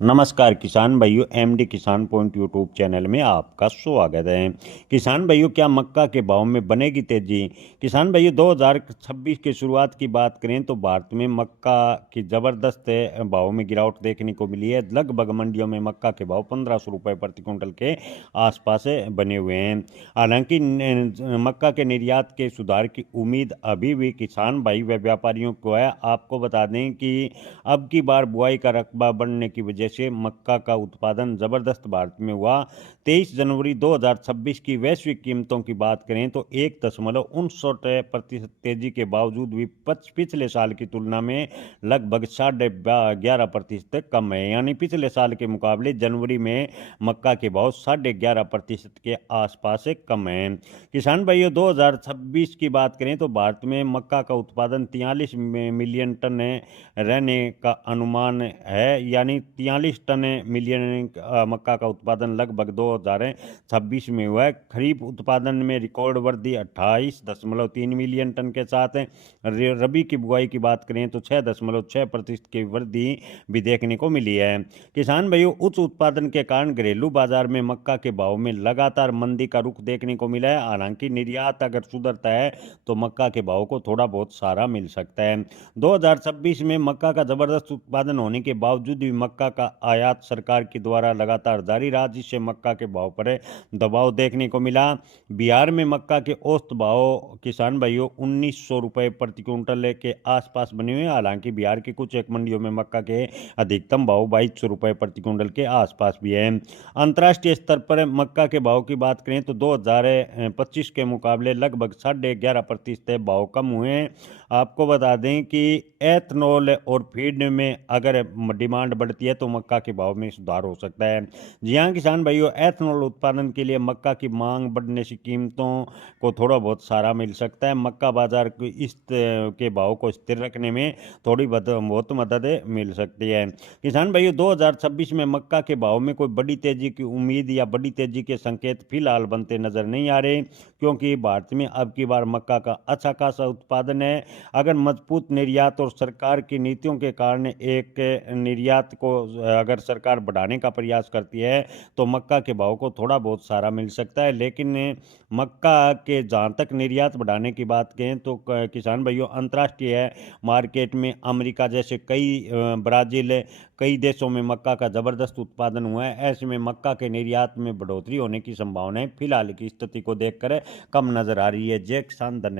नमस्कार किसान भाइयों, एमडी किसान पॉइंट यूट्यूब चैनल में आपका स्वागत है। किसान भाइयों, क्या मक्का के भाव में बनेगी तेजी? किसान भाइयों, 2026 की शुरुआत की बात करें तो भारत में मक्का की ज़बरदस्त भाव में गिरावट देखने को मिली है। लगभग मंडियों में मक्का के भाव 1500 रुपये प्रति क्विंटल के आसपास बने हुए हैं। हालांकि मक्का के निर्यात के सुधार की उम्मीद अभी भी किसान भाई व व्यापारियों को है। आपको बता दें कि अब की बार बुआई का रकबा बढ़ने की वजह से मक्का का उत्पादन जबरदस्त भारत में हुआ। 23 जनवरी 2026 की वैश्विक कीमतों की बात करें तो 1.69% तेजी के बावजूद भी पिछले साल की तुलना में लगभग 11.5% कम है। यानी पिछले साल के मुकाबले जनवरी में मक्का के भाव 11.5% के आसपास से कम है। किसान भाइयों, 2026 की बात करें तो भारत में मक्का का उत्पादन 43 मिलियन टन रहने का अनुमान है। यानी 43 टन मिलियन मक्का का उत्पादन लगभग 2026 में हुआ है। खरीफ उत्पादन में रिकॉर्ड वृद्धि 28.3 मिलियन टन के साथ है। रबी की बुआई की बात करें तो 6.6% की वृद्धि भी देखने को मिली है। किसान भाइयों, उच्च उत्पादन के कारण घरेलू बाजार में मक्का के भाव में लगातार मंदी का रुख देखने को मिला है। हालांकि निर्यात अगर सुधरता है तो मक्का के भाव को थोड़ा बहुत सहारा मिल सकता है। 2026 में मक्का का जबरदस्त उत्पादन होने के बावजूद भी मक्का का आयात सरकार के द्वारा लगातार जारी रहा, जिससे मक्का के भाव पर दबाव देखने को मिला। बिहार में मक्का के औसत भाव किसान भाइयों 1900 रुपये प्रति क्विंटल के आसपास बने हुए हैं। हालांकि बिहार की कुछ एक मंडियों में मक्का के अधिकतम भाव 2200 रुपये प्रति क्विंटल के आसपास भी है। अंतर्राष्ट्रीय स्तर पर मक्का के भाव की बात करें तो 2025 के मुकाबले लगभग 11.5% भाव कम हुए हैं। आपको बता दें कि एथनॉल और फीड में अगर डिमांड बढ़ती है तो मक्का के भाव में सुधार हो सकता है। जी हाँ किसान भाइयों, एथनॉल उत्पादन के लिए मक्का की मांग बढ़ने से कीमतों को थोड़ा बहुत सहारा मिल सकता है। मक्का बाजार के भाव को स्थिर रखने में थोड़ी बहुत मदद मिल सकती है। किसान भाइयों, 2026 में मक्का के भाव में कोई बड़ी तेजी की उम्मीद या बड़ी तेजी के संकेत फिलहाल बनते नजर नहीं आ रहे, क्योंकि भारत में अब की बार मक्का का अच्छा खासा उत्पादन है। अगर मजबूत निर्यात और सरकार की नीतियों के कारण एक निर्यात को अगर सरकार बढ़ाने का प्रयास करती है तो मक्का के भाव को थोड़ा बहुत सहारा मिल सकता है। लेकिन मक्का के जहाँ तक निर्यात बढ़ाने की बात कहें तो किसान भाइयों, अंतर्राष्ट्रीय मार्केट में अमेरिका जैसे ब्राज़ील कई देशों में मक्का का ज़बरदस्त उत्पादन हुआ है। ऐसे में मक्का के निर्यात में बढ़ोतरी होने की संभावनाएं फिलहाल की स्थिति को देखकर कम नजर आ रही है। जय किसान, धन्यवाद।